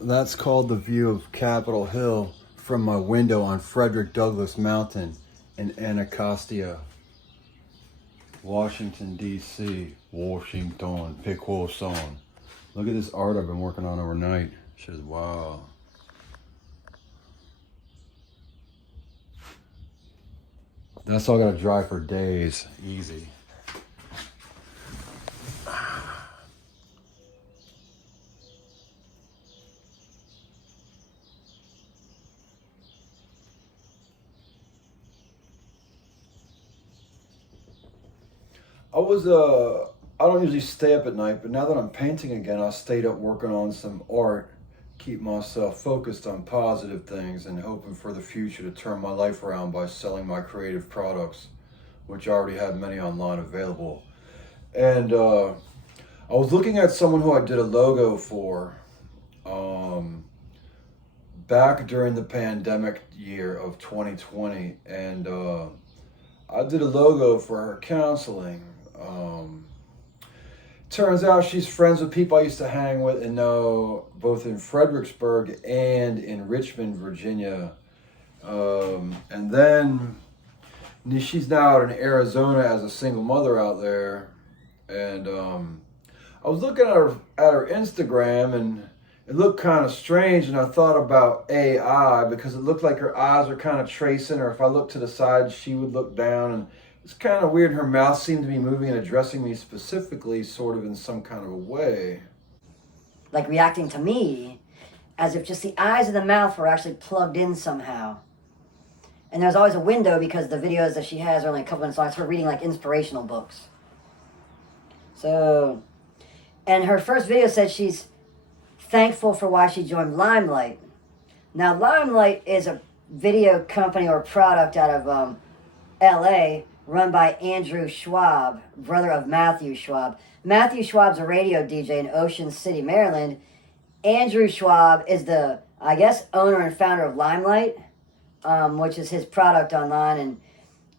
That's called the view of Capitol Hill from my window on Frederick Douglass Mountain in Anacostia, Washington, D.C. Washington, Pequoson. Look at this art I've been working on overnight. Shit is wow. That's all gotta dry for days. Easy. I don't usually stay up at night, but now that I'm painting again, I stayed up working on some art, keep myself focused on positive things and hoping for the future to turn my life around by selling my creative products, which I already had many online available. And I was looking at someone who I did a logo for back during the pandemic year of 2020, and I did a logo for her counseling. Turns out she's friends with people I used to hang with and know both in Fredericksburg and in Richmond, Virginia. And then she's now out in Arizona as a single mother out there. And I was looking at her Instagram, and it looked kind of strange, and I thought about AI because it looked like her eyes are kind of tracing, or if I looked to the side, she would look down, and it's kind of weird. Her mouth seemed to be moving and addressing me specifically, sort of in some kind of a way. Like reacting to me, as if just the eyes and the mouth were actually plugged in somehow. And there's always a window because the videos that she has are only a couple minutes long. It's her reading like inspirational books. So, and her first video said she's thankful for why she joined Limelight. Now, Limelight is a video company or product out of LA, run by Andrew Schwab, brother of Matthew Schwab. Matthew Schwab's a radio DJ in Ocean City, Maryland. Andrew Schwab is the, I guess, owner and founder of Limelight, which is his product online and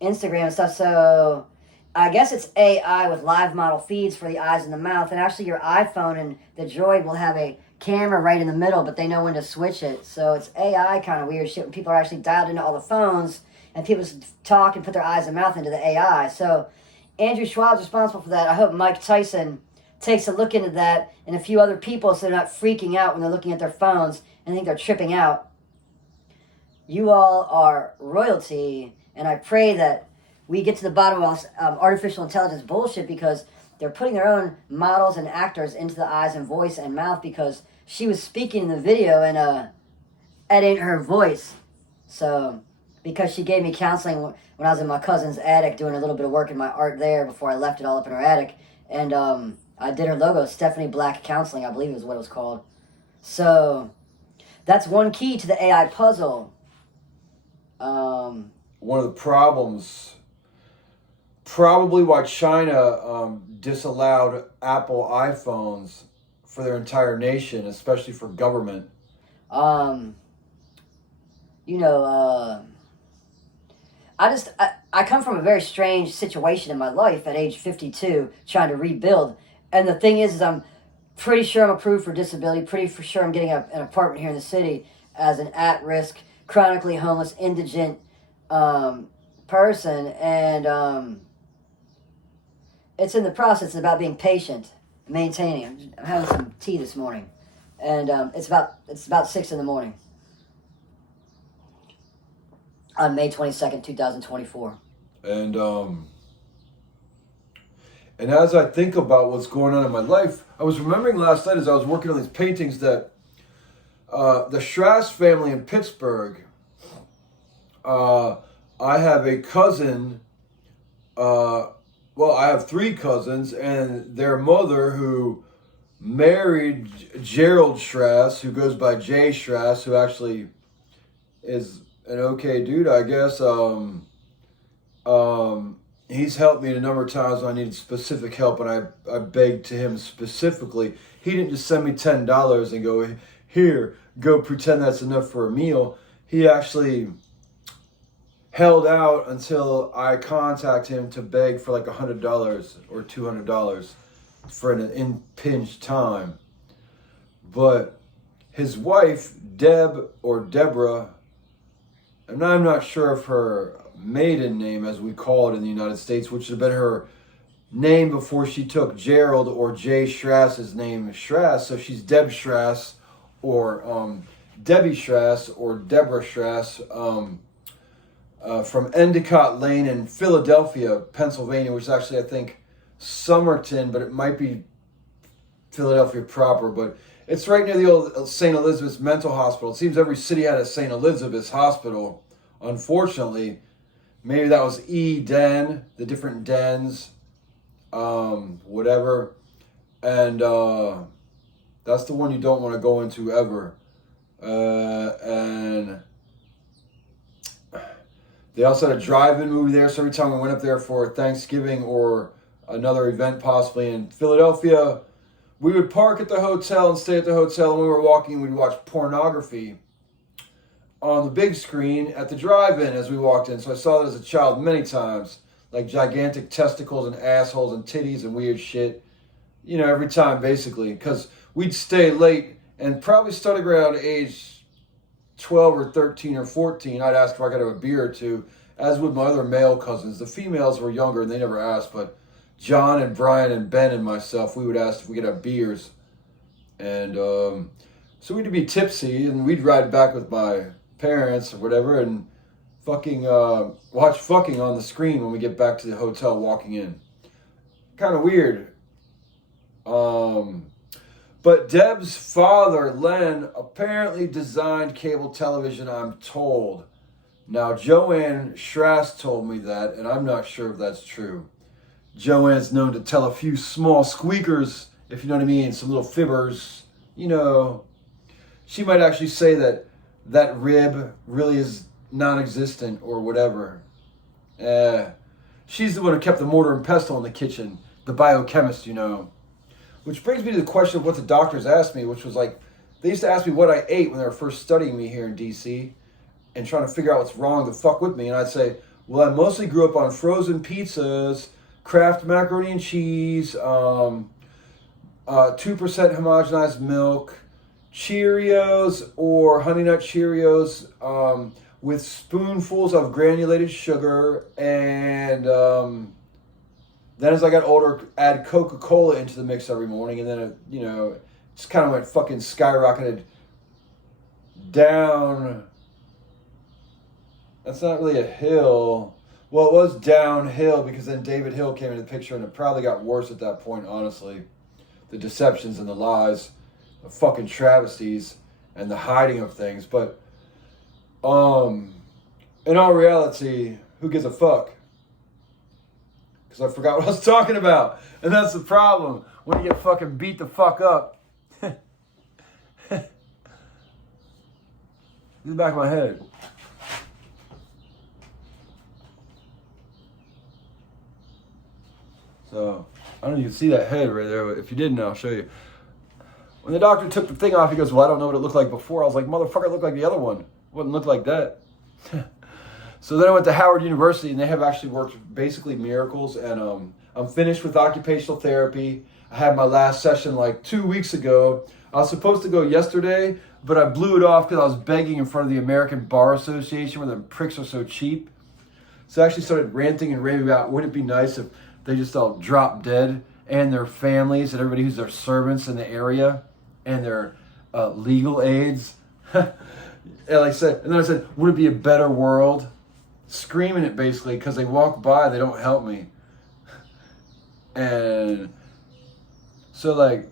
Instagram and stuff. So I guess it's AI with live model feeds for the eyes and the mouth. And actually your iPhone and the Droid will have a camera right in the middle, but they know when to switch it. So it's AI kind of weird shit when people are actually dialed into all the phones and people talk and put their eyes and mouth into the AI. So Andrew Schwab's responsible for that. I hope Mike Tyson takes a look into that and a few other people so they're not freaking out when they're looking at their phones and think they're tripping out. You all are royalty, and I pray that we get to the bottom of artificial intelligence bullshit, because they're putting their own models and actors into the eyes and voice and mouth, because she was speaking in the video and that ain't her voice. So because she gave me counseling when I was in my cousin's attic doing a little bit of work in my art there before I left it all up in her attic. And I did her logo, Stephanie Black Counseling, I believe is what it was called. So that's one key to the AI puzzle. One of the problems, probably why China disallowed Apple iPhones for their entire nation, especially for government. I come from a very strange situation in my life at age 52, trying to rebuild. And the thing is I'm pretty sure I'm approved for disability, pretty for sure I'm getting an apartment here in the city as an at-risk, chronically homeless, indigent person. And it's in the process. It's about being patient, maintaining. I'm having some tea this morning. And it's about 6 in the morning. On May 22nd, 2024. And as I think about what's going on in my life, I was remembering last night as I was working on these paintings that the Strass family in Pittsburgh, I have a cousin, I have 3 cousins, and their mother who married Gerald Strass, who goes by Jay Strass, who actually is an okay dude, I guess. He's helped me a number of times when I needed specific help, and I begged to him specifically. He didn't just send me $10 and go, here, go pretend that's enough for a meal. He actually held out until I contacted him to beg for like $100 or $200 for an impinged time. But his wife, Deb or Deborah, and I'm not sure of her maiden name, as we call it in the United States, which would have been her name before she took Gerald or Jay Strass's name, Strass. So she's Deb Strass or Debbie Strass or Deborah Strass from Endicott Lane in Philadelphia, Pennsylvania, which is actually, I think, Somerton, but it might be Philadelphia proper. But it's right near the old St. Elizabeth's Mental Hospital. It seems every city had a St. Elizabeth's Hospital, unfortunately. Maybe that was E-Den, the different dens, whatever. And that's the one you don't want to go into ever. And they also had a drive-in movie there, so every time we went up there for Thanksgiving or another event possibly in Philadelphia, we would park at the hotel and stay at the hotel, and when we were walking, we'd watch pornography on the big screen at the drive-in as we walked in. So I saw that as a child many times, like gigantic testicles and assholes and titties and weird shit, you know, every time basically, because we'd stay late, and probably starting around age 12 or 13 or 14, I'd ask if I could have a beer or two, as would my other male cousins. The females were younger and they never asked, but John and Brian and Ben and myself, we would ask if we could have beers. And so we'd be tipsy, and we'd ride back with my parents or whatever, and fucking watch fucking on the screen when we get back to the hotel walking in. Kind of weird. But Deb's father, Len, apparently designed cable television, I'm told. Now, Joanne Strass told me that, and I'm not sure if that's true. Joanne's known to tell a few small squeakers, if you know what I mean, some little fibbers. You know, she might actually say that that rib really is non-existent or whatever. She's the one who kept the mortar and pestle in the kitchen, the biochemist, you know. Which brings me to the question of what the doctors asked me, which was like, they used to ask me what I ate when they were first studying me here in D.C. and trying to figure out what's wrong to fuck with me. And I'd say, well, I mostly grew up on frozen pizzas, Kraft macaroni and cheese, 2% homogenized milk, Cheerios or Honey Nut Cheerios with spoonfuls of granulated sugar, and then as I got older, add Coca-Cola into the mix every morning, and then it, you know, just kind of went fucking skyrocketed down. That's not really a hill. Well, it was downhill because then David Hill came into the picture, and it probably got worse at that point, honestly. The deceptions and the lies, the fucking travesties, and the hiding of things. But in all reality, who gives a fuck? Because I forgot what I was talking about. And that's the problem. When you get fucking beat the fuck up. In the back of my head. So, I don't know if you can see that head right there, but if you didn't, I'll show you. When the doctor took the thing off, he goes, well, I don't know what it looked like before. I was like, motherfucker, it looked like the other one. It wouldn't look like that. So then I went to Howard University, and they have actually worked basically miracles. And I'm finished with occupational therapy. I had my last session like 2 weeks ago. I was supposed to go yesterday, but I blew it off because I was begging in front of the American Bar Association where the pricks are so cheap. So I actually started ranting and raving about, wouldn't it be nice if they just all dropped dead, and their families and everybody who's their servants in the area and their legal aides. And then I said, would it be a better world? Screaming it basically because they walk by, they don't help me. And so like,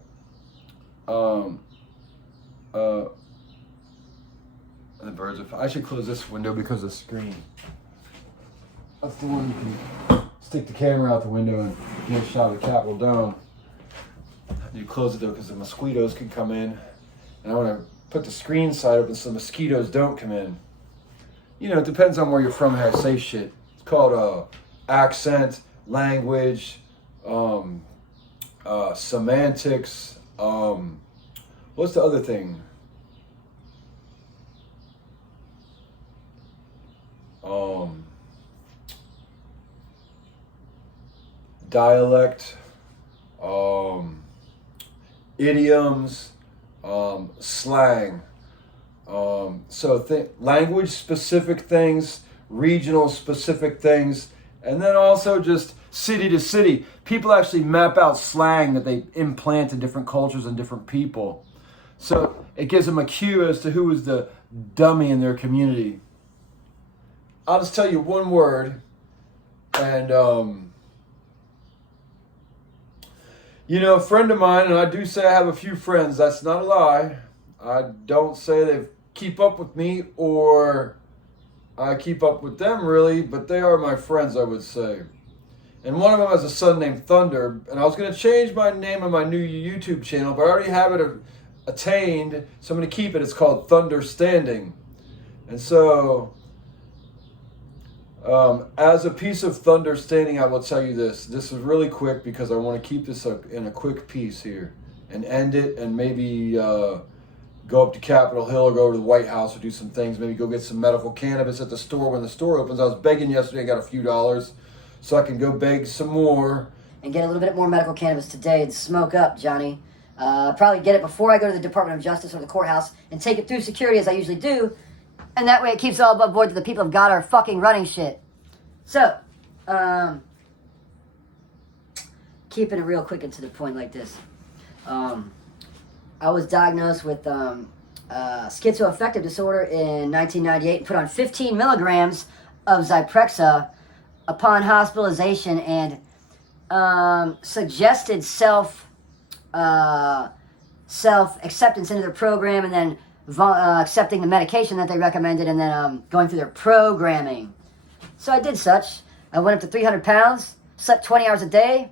the birds are, I should close this window because of the screen. That's the one you can stick the camera out the window and get a shot of the Capitol Dome. You close it though because the mosquitoes can come in, and I want to put the screen side open so the mosquitoes don't come in. You know, it depends on where you're from how to say shit. It's called accent, language, semantics. What's the other thing? Dialect, idioms, slang. So language specific things, regional specific things, and then also just city to city. People actually map out slang that they implant in different cultures and different people. So it gives them a cue as to who is the dummy in their community. I'll just tell you one word, and a friend of mine, and I do say I have a few friends, that's not a lie. I don't say they keep up with me or I keep up with them really, but they are my friends, I would say. And one of them has a son named Thunder, and I was going to change my name on my new YouTube channel, but I already have it attained, so I'm going to keep it. It's called Thunder Standing. And so, as a piece of Thunder Standing, I will tell you this. This is really quick because I want to keep this in a quick piece here and end it, and maybe go up to Capitol Hill or go to the White House or do some things. Maybe go get some medical cannabis at the store when the store opens. I was begging yesterday. I got a few dollars. So I can go beg some more. And get a little bit more medical cannabis today and smoke up, Johnny. Probably get it before I go to the Department of Justice or the courthouse and take it through security as I usually do. And that way it keeps it all above board that the people of God are fucking running shit. So, keeping it real quick and to the point like this. I was diagnosed with schizoaffective disorder in 1998 and put on 15 milligrams of Zyprexa upon hospitalization, and suggested self acceptance into their program, and then accepting the medication that they recommended, and then going through their programming. So I did such. I went up to 300 pounds, slept 20 hours a day,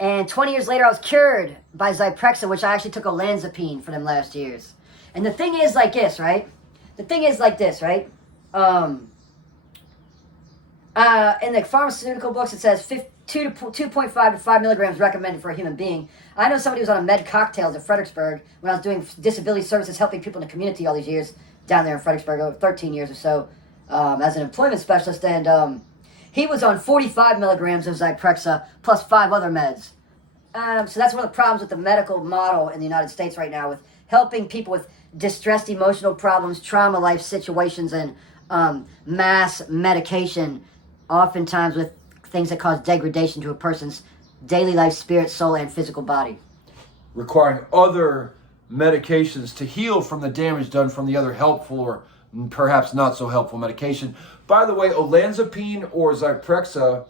and 20 years later I was cured by Zyprexa, which I actually took olanzapine for them last years. And the thing is like this, right? In the pharmaceutical books, it says 2.5 to 5 milligrams recommended for a human being. I know somebody who was on a med cocktails at Fredericksburg when I was doing disability services, helping people in the community all these years down there in Fredericksburg, over 13 years or so, as an employment specialist. And he was on 45 milligrams of Zyprexa plus 5 other meds. So that's one of the problems with the medical model in the United States right now, with helping people with distressed emotional problems, trauma life situations, and mass medication, oftentimes with things that cause degradation to a person's daily life, spirit, soul, and physical body. Requiring other medications to heal from the damage done from the other helpful or perhaps not so helpful medication. By the way, olanzapine or Zyprexa,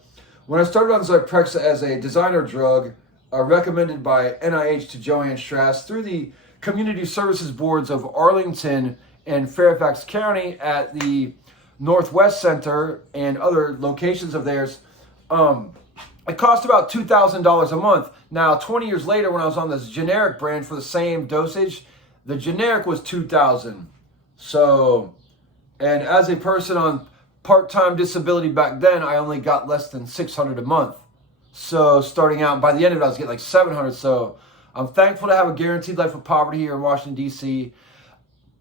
when I started on Zyprexa as a designer drug, recommended by NIH to Joanne Strass through the Community Services Boards of Arlington and Fairfax County at the Northwest Center and other locations of theirs, it cost about $2,000 a month. Now, 20 years later, when I was on this generic brand for the same dosage, the generic was $2,000. So, and as a person on part-time disability back then, I only got less than $600 a month. So, starting out, by the end of it, I was getting like $700. So, I'm thankful to have a guaranteed life of poverty here in Washington, D.C.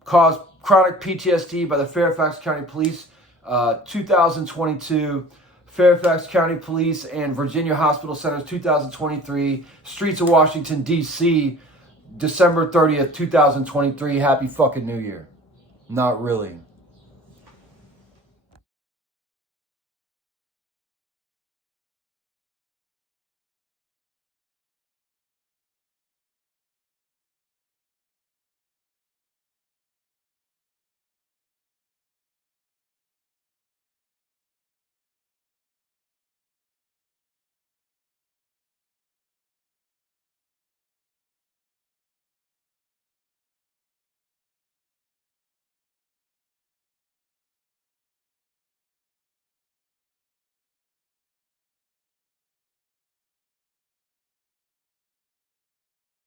Caused chronic PTSD by the Fairfax County Police, 2022. Fairfax County Police and Virginia Hospital Centers, 2023. Streets of Washington, D.C., December 30th, 2023. Happy fucking New Year. Not really.